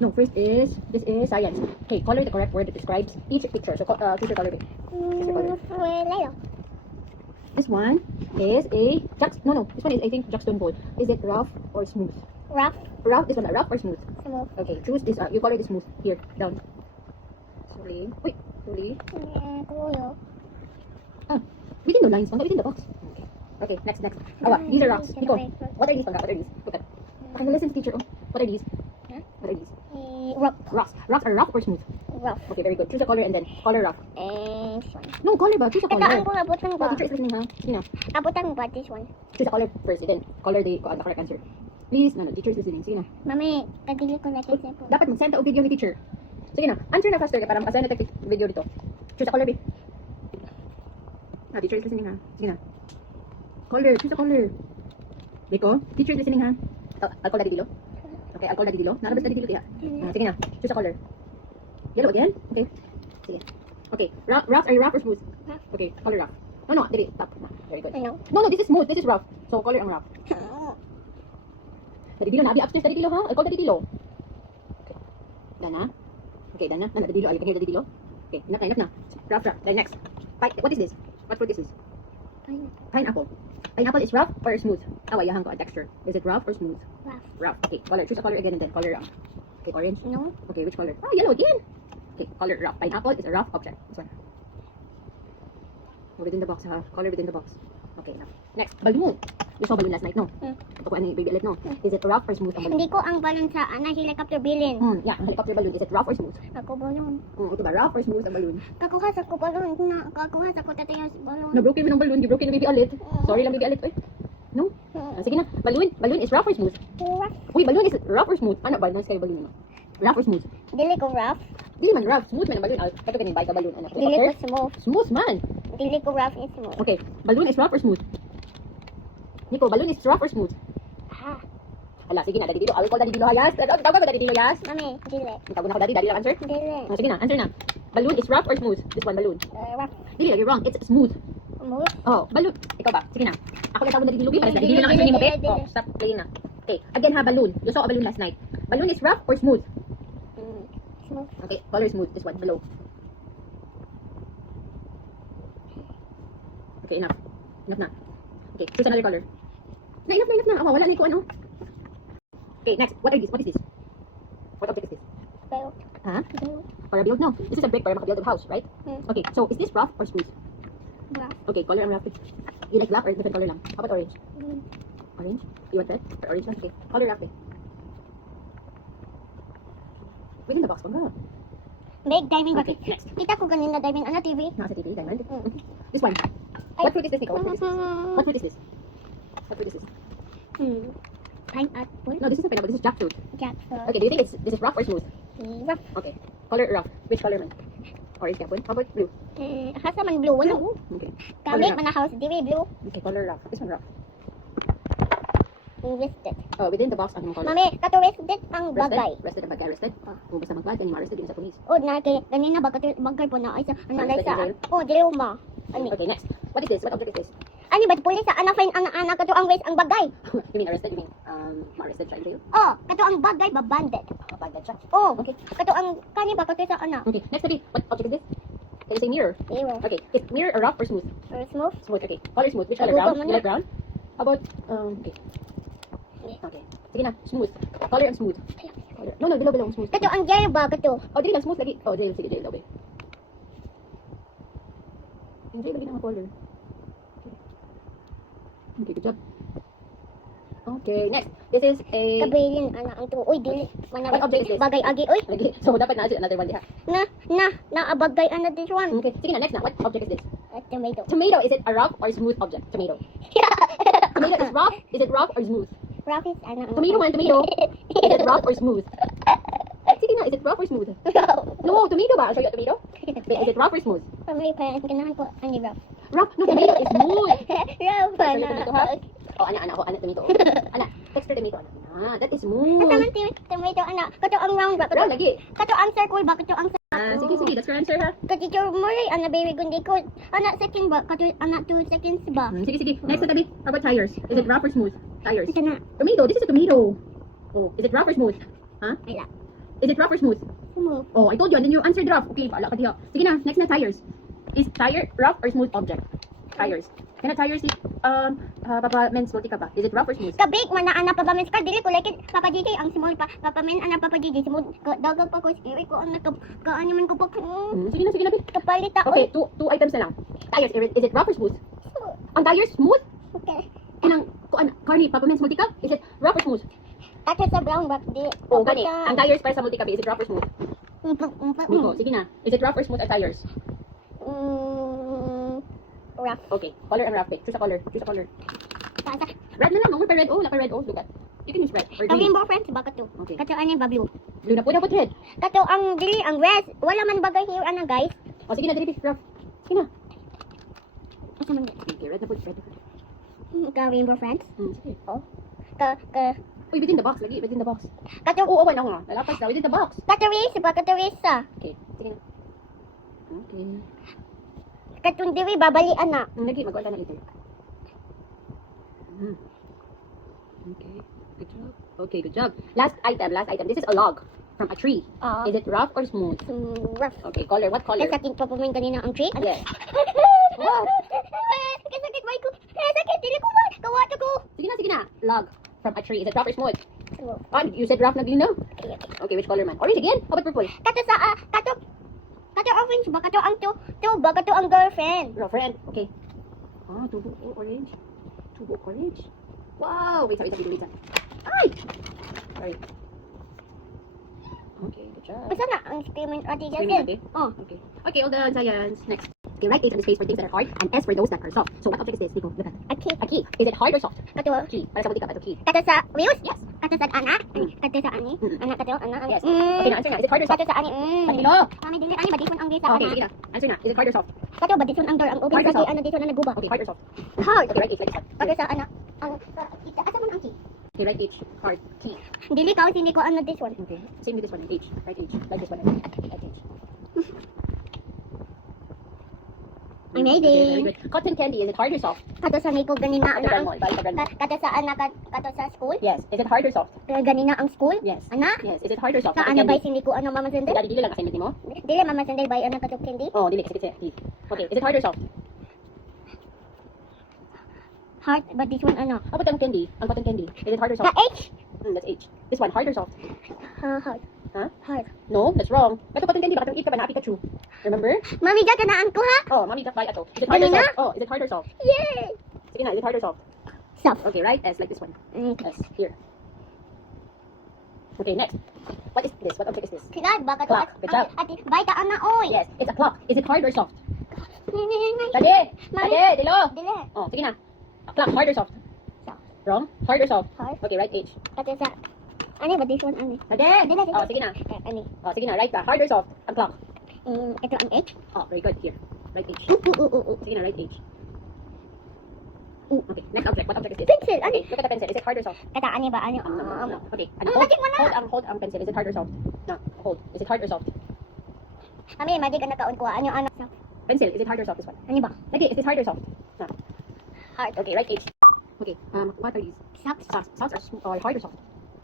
No, first is, this is science. Okay, color the correct word that describes each picture. So, choose your color, babe. Choose your color. Lalo. This one is a, no, this one is, I think, Jackstone ball. Is it rough or smooth? Rough. Rough, this one, rough or smooth? Smooth. Okay, choose this, you color this smooth. Here, down. Slowly. Wait, slowly. Kuyo. Ah, within the lines, within the box. Okay, next. Oh, these are rocks. Nico, what are these, What are these? Look at. I'm gonna listen to teacher. Oh, what are these? Huh? What are these? Rock. Rocks. Rocks are rough or smooth? Rough. Okay, very good. Choose a color and then color rough. This one. No, color ba? Choose a color. Tataan ko, abutan Oh, ba? teacher is listening, ha? Sige na. Abutan ba this one? Choose a color first, and then color the correct answer. Please, no, teacher is listening. Sige na. Mami, kadili ko na kasi po. Dapat mag-send o video ni teacher. Sige na. Answer na faster para makasend na video dito. Choose a color, B. Teacher is listening, ha? Sige na. Color. Choose a color. Biko, teacher is listening, ha? I'll call Daddy Dilo. Okay, I'll call Daddy Dilo. Nakabas Daddy Dilo, tiha. Sige na. Choose a color. Yellow again? Okay. Sige. Okay. Rough, are you rough or smooth? Rough. Okay, color rough. No, dili. Stop. Very good. Ano? No, this is smooth. This is rough. So, color ang rough. Daddy Dilo na. Abi upstairs, Daddy Dilo, ha? I'll call Daddy Dilo. Okay. Done na? Okay, done na. Daddy Dilo. You can hear Daddy Dilo? Okay, enough na. Rough. Then next. What is this? What fruit is this? Pineapple. Pineapple is rough or smooth? Yahan ko ang texture. Is it rough or smooth? Rough. Rough. Okay, color. Choose a color again and then color. Okay, orange. No. Okay, which color? Oh, yellow again. Okay, color rough. Pineapple is a rough object. This one. Within the box, ha? Color within the box. Okay, now. Next, balloon. You saw balloon last night, no? Ito ko ano baby ulit, no? Is it rough or smooth ang balloon? Hindi ko ang balon sa helicopter bilin. Yeah, ang helicopter balloon. Is it rough or smooth? Ako balon. Ito ba? Rough or smooth ang balloon? Kakuha sa ko balon. Kakuha sa ko tatayas balon. Na-broken mo ng balloon. You broken na baby ulit. Sorry lang baby ulit. Oy. No? Sige na. Balloon is rough or smooth? Rough. Uy, balloon is rough or smooth? Ano ba? Nice kayo balloon mo. Rough or smooth? Dili ko rough. Dili man rough. Smooth man ang balloon. Kato ganin ba ka balloon? Ano? Dili ko smooth. Smooth man. Dili ko rough and smooth. Okay. Balloon is rough or smooth? Nico, balloon is rough or smooth? Hala, sige na. Daddy Dilo. I will call Daddy Dilo. Yes. Tawag ko Daddy Dilo. Yes. Mami, dili. Tawag na ako Daddy. Daddy lang answer? Dili. Sige na. Answer na. Balloon is rough or smooth? This one, balloon. Rough. Dili, you're wrong. It's smooth. Smooth. Oh, balloon. Ikaw ba? Sige na. Ako na tawag Daddy Dilo. Para sa Daddy Dilo lang answer ni mo, be. Oh, stop playing na. Okay. Again ha, balloon. You saw a balloon last night. Balloon is rough or smooth? Smooth. Okay, color smooth. This one, below. Okay, enough. Enough na. Okay, choose another color. Enough na. Wala na ko ano. Okay, next. What is this? What object is this? Pero. Huh? Para build? No. This is a brick para makabuild a house, right? Okay, so is this rough or smooth? Rough. Okay, color ang rough. You like black or different color lang? How about orange? Orange? You want red? Or orange lang? Okay, color rough eh. Within the box, bangga. Big diamond Okay, bucket. next. Kita ko ganun na diamond. Ano, TV? Nasa TV, diamond. This one. What fruit is this, Nico? What fruit is this? What fruit is this? Pineapple. No, this is a pineapple. This is jackfruit. Jackfruit. Okay, do you think this is rough or smooth? Rough. Okay. Color rough. Which color man? Orange kapon. How about blue? Hasa man blue. Wala. Okay. Gamit man na house. TV, blue. Okay, color rough. This one rough. Rested. Oh, within the box, anong color? Mami, kato rested ang bagay. Rested ang bagay. Rested? Kung basta magbag, ganyan ma-rested din sa police. O, na, ganina ba kato bagay po na ay sa, ano Rested na sa, in jail? o, jail ma. Ani. Okay, next. What is this? What object is this? Ani ba, police sa anak fine anak kato ang waste ang bagay. You mean arrested? You mean ma-arrested siya in jail? Oh, kato ang bagay ba banded. Bagdad siya. Oh, okay. Kato ang kani ba kato sa anak. Okay, next tabi. What object is this? Can you say mirror? Zero. Okay, is mirror rough or smooth? Or smooth. Smooth, okay. Color smooth. Which color? Google Brown? mo You na. like brown? How about, okay. Okay. Sige na, smooth. Color and smooth. Color. No, below, smooth. Kato ang jail ba kato. Oh, dili lang smooth lagi. Oh, jail, sige, jail, okay. Yung jail lagi na color. Okay, good job. Okay, next. This is a... Kabilin anak ang to. Uy, dili. What object is this? Bagay agi. Uy, Lagi. So, dapat na another one diha. na abagay ana this one. Okay, sige na, next na. What object is this? Tomato. Tomato, is it a rough or smooth object? Tomato. Tomato is rough? Is it rough or smooth? Rough is anak. Tomato man, tomato. Is it rough or smooth? Sige na, is it rough or smooth? No, tomato ba? I'll show you a tomato. Wait, is it rough or smooth? Family parents, ganahan ko ani rough. Rough? No, tomato is smooth. Rough I'll show you tomato, ha? anak. Oh, ana, tomato. Ana, texture tomato, ana. That is smooth. Asa man tomato anak. Kato ang round ba? Round lagi. Kato ang circle ba? Kato ang Sige, that's your answer, ha? Teacher Murray, ana baby kundi ko. Anak second ba? Kato anak 2 seconds ba? Sige. Next na tabi. How about tires? Is it rough or smooth? Tires. Ito na. Tomato. This is a tomato. Oh, is it rough or smooth? Huh? Wala. Is it rough or smooth? Smooth. Oh, I told you, and then you answered rough. Okay, baala ka diha. Sige na, next na tires. Is tire rough or smooth object? Tires. Kana tires si Papa Men's multi ka ba? Is it rough or smooth? Kabig man na ana Papa Men ka dili ko like it. Papa DJ ang small pa. Papa Men ana Papa DJ smooth. Dagag pa ko scary ko ana ka ano man ko pa. Sige na, sige na. Kapalit ako. Okay, two items na lang. Tires, is it rough or smooth? Ang tires smooth? Okay. Kanang car ni Papa Men's multi ka? Is it rough or smooth? Tato sa brown back di. Oh, gani. Ang tires para sa multi ka, is it rough or smooth? Nico, sige na. Is it rough or smooth ang tires? Rough. Okay, color and rough. Choose a color. Choose a color. Tata. Red na lang. Huwag pa red. Oh, laka red. Oh, look at. You can use red or Ang green. rainbow friends ba kato? Okay. Kato ano ba blue? Blue na po red. Kato ang dili ang red. Wala man bagay here ana guys. Oh, sige na, dili rough. Sige na. Asa man Okay, red na po. Red. ka rainbow friends? Sige. Ka Uy, within the box. Lagi, within the box. kato Oo, wala nga. Lalapas na. Within the box. kataris ba kataris sa. Okay, sige na. Okay. Katong dili babalian na. Lagi, mag-wala na ito. Okay, good job. Okay, good job. Last item. This is a log from a tree. Is it rough or smooth? Rough. Okay, color. What color? Kaya sakit pa po man kanina ang tree. Yes. Wow. Kaya sakit ba ko? Kaya sakit dili ko ba? Kawat ko. Sige na. Log from a tree. Is it rough or smooth? Oh, you said rough na, do you know? Okay, which color man? Orange again? How about purple? Kato sa kato orange ba kato ang ba kato ang girlfriend. Girlfriend. Okay. Ah, tubo orange. Tubo orange. Wow. Wait. Ay! Sorry. Okay, good job. Basta na ang screaming ati Screaming Justin. ate? Okay. Okay, all done, science. Next. Okay, write H on the space for things that are hard and S for those that are soft. So what object is this? Nico, look at. Okay. A key. Is it hard or soft? Kato Key. Para sa buti ka ba ito? Key. kato sa wheels. Yes. Kato sa anak. Mm. Kato sa ani. Anak kato anak. Yes. Okay, now answer na. Is it hard or soft? Kato sa ani. Kanilo. Kami dili ani badison ang gisa Okay, sige anak. na. Answer na. Is it hard or soft? Kato badison ang door ang open Hard or kasi soft? ano dito na naguba. Okay, hard or soft? Hard. Okay, write H like this one. Kato sa anak. Ang kita asa man ang key. Okay, write H. Hard. Key. Dili ka hindi ko ano this one. Okay. Same with this one. H. Write H. Like this one. Like H. Amazing. Okay, very good. Cotton candy. Is it hard or soft? Kato sa Nico ganina Ito brand mo. Iba brand mo. kato sa anak kato sa school. Yes. Is it hard or soft? Ganina ang school. Yes. Anak. Yes. Is it hard or soft? Sa Cotton ano ba candy. hindi ko ano mama sendel? Dili lang assignment mo. Dili mama sendel ba ano kato candy? Oh, dili kasi kasi. Okay. Is it hard or soft? Hard but this one ano? How about ang candy? Ang cotton candy. Is it hard or Sa soft? H. That's H. This one, hard or soft? Hard. Huh? Hard. No, that's wrong. Ito cotton candy, baka eat ka ba na Pikachu? Remember? Mami dyan kanaan ko ha? Oh, mommy just buy ito. Is it hard or Kanina? soft? Oh, is it hard or soft? Yay! Sige na, is it hard or soft? Soft. Okay, right? S, like this one. Okay. S, here. Okay, next. What is this? What object is this? Kailan ba kato? Clock. Good job. Ati, bay ta ana oy. Yes, it's a clock. Is it hard or soft? Dili. Dali! Dali! Dilo! Dili. Oh, sige na. A clock, hard or soft? Soft. Wrong? Hard or soft? Hard. Okay, write H. Kato sa ano ba this one ano? Dali! Dili. Oh, sige na. Ano? Oh, sige na. Write ka. Hard or soft? Ang clock. Ito ang H. Oh, very good. Here. Write H. Sige na, write H. Okay, next object. What object is this? Pencil. Ano? Okay, look at the pencil. Is it hard or soft? Kata ani ba ano? No. Okay. And Ang hold, magic mo na. hold ang pencil. Is it hard or soft? No. Hold. Is it hard or soft? Kami magic ana kaon ko ano ano. Pencil. Is it hard or soft? This one. Ano ba? Lagi. Is it hard or soft? No. Hard. Okay. Write H. Okay. What are these? Socks. Socks are hard or soft?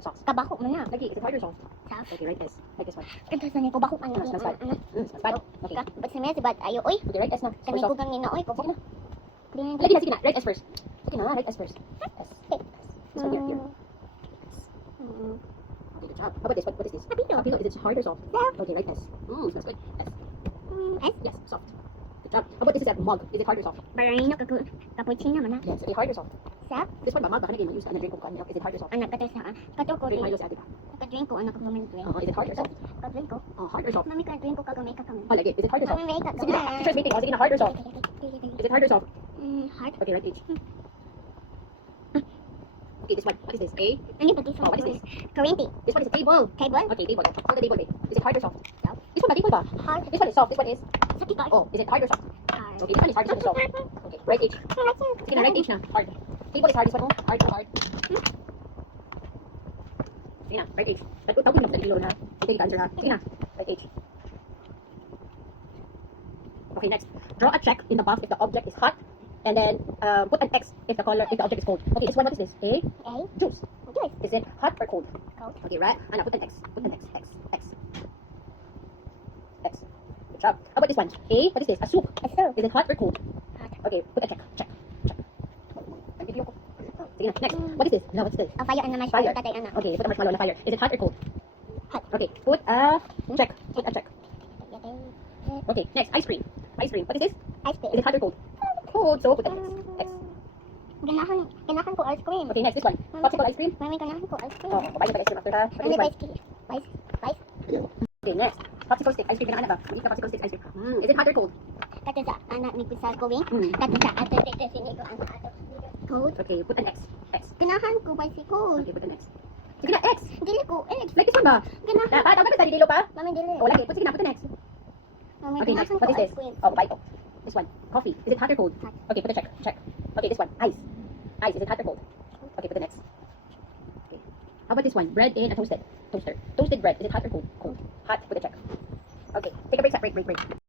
Socks. Kabako man na. Lagi. Is it hard or soft? Socks. Okay. Write S. Like this one. Ito sa niko bako ano. Smells bad. Smells bad. Okay. Ba't sa mga bad ayo oy. Okay. Write S now. Kami For ko soft. kang nina oy ko. Sige na. Sige Lagi na. Sige na. Write S first. Sige na. Write S first. S. This one here. Okay. Good job. How about this? What is this? A pillow. A pillow. Is it hard or soft? Soft. Okay. Write S. Smells good. S. S. Yes. Soft. Good job. How about this is a mug? Is it hard or soft? Barino cappuccino man na. Yes. Is it hard or soft? Sap. This one ba mug? Baka naging ma-use na drink ko kanina. Is it hard or soft? Anak kato sa kato ko Drink rin. Milo si ate ba? Ka-drink ko anak ko gamay drink. Is it hard or soft? Ka-drink ko. Oh, hard or soft? Mami ka-drink ko kagamay ka kami. Oh, lagi. Is it hard or soft? Mami may ka. Sige na. Teacher's meeting. Oh, sige na. Hard or soft? Is it hard or soft? Hard. Okay, write H. Okay, this one. What is this? A? Ano ba this Oh, what is this? Currenty. This one is a table. Table. Okay, table. Hold the table, babe. Is it hard or soft? Soft. This one ba? Table ba? Hard. This one is soft. This one is... Sakit ka. Oh, is it hard or soft? Hard. Okay, this one is hard. This one is soft. Okay, write H. Sige na, write H na. Hard. Table is hard. This one, oh. Hard. Sige na, write H. Tawag mo sa ilo na. Sige ka answer ha. Sige na, write H. Okay, next. Draw a check in the box if the object is hot. And then put an X if the object is cold. Okay, this one, what is this? A? A. Juice. choice. Is it hot or cold? Cold. Okay, right. Anna, put an X. Put an X. X. X. X. Good job. How about this one? A. What is this? A soup. A soup. Is it hot or cold? Hot. Okay, put a check. Check. Check. Nag-video ko. Sige na. Next. What is this? No, what's this? A fire and a Fire. marshmallow, tatay, ana. Okay, put a marshmallow on the fire. Is it hot or cold? Hot. Okay, put a check. Put a check. Okay. Okay, next. Ice cream. Ice cream. What is this? Ice Is cream. it hot or cold? Cold. So put an X. X. Ganahan ko ice cream. Okay, next. This one. Popsicle ice cream. Mami, ganahan ko ice cream. Oh, kumain ka pa ice cream after ha. Okay, Ano this ba one. ice cream? Ice? Okay, next. Popsicle stick. Ice cream. Kinakain na ba? Hindi ka popsicle stick ice cream. Is it hot or cold? Kato sa anak ni Kusal Kowing. Hmm. Kato sa ato dito sinigo ang ato. Cold. Okay, put an X. X. Ganahan ko bicycle. Okay, put an X. Sige na, X. Dili ko. Like this one ba? Ganahan. Tama ba sa dilo pa? Mami, dili. Oh, lagi. Sige na, put an X. Mami, Okay, next. ganahan ko What is this? ice cream. Oh, babae ko. This one. Coffee. Is it hot or cold? Hot. Okay, put a check. Check. Okay, this one. Ice. Ice. Is it hot or cold? Okay, put the next. Okay. How about this one? Bread in a toaster. Toaster. Toasted bread. Is it hot or cold? Cold. Hot. Put a check. Okay. Take a break. Break.